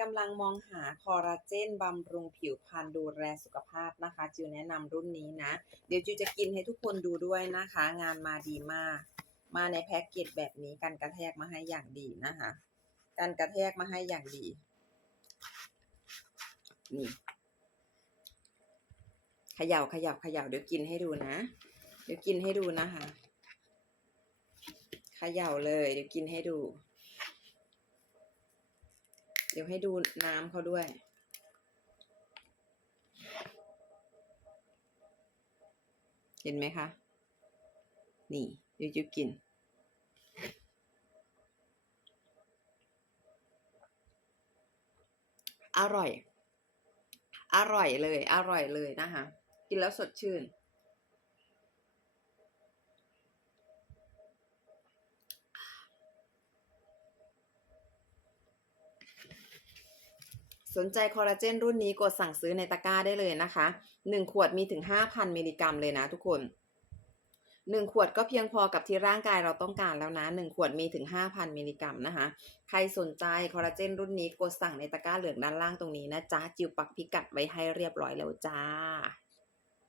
กำลังมองหาคอลลาเจนบำรุงผิวพรรณดูแลสุขภาพนะคะ จิวแนะนำรุ่นนี้นะ เดี๋ยวจิวจะกินให้ทุกคนดูด้วยนะคะ งานมาดีมาก มาในแพ็กเกจแบบนี้กันกระแทกมาให้อย่างดีนะคะกันกระแทกมาให้อย่างดี นี่เขย่าเขย่าเขย่าเดี๋ยวกินให้ดูนะ เดี๋ยวกินให้ดูนะคะเขย่าเลย เดี๋ยวกินให้ดู ดี๋ยวให้ดูน้ำเขาด้วย เห็นไหมคะ นี่เดี๋ยวจะกิน อร่อย อร่อยเลย อร่อยเลยนะคะ กินแล้วสดชื่น สนใจคอลลาเจนรุ่นนี้กดสั่งซื้อในตะกร้าได้เลยนะคะหนึ่งขวดมีถึงห้าพันมิลลิกรัมเลยนะทุกคนหนึ่งขวดก็เพียงพอกับที่ร่างกายเราต้องการแล้วนะหนึ่งขวดมีถึงห้าพันมิลลิกรัมนะคะ ใครสนใจคอลลาเจนรุ่นนี้กดสั่งในตะกร้าเหลืองด้านล่างตรงนี้นะจ๊ะ จิวปักพิกัดไว้ให้เรียบร้อยแล้วจ้า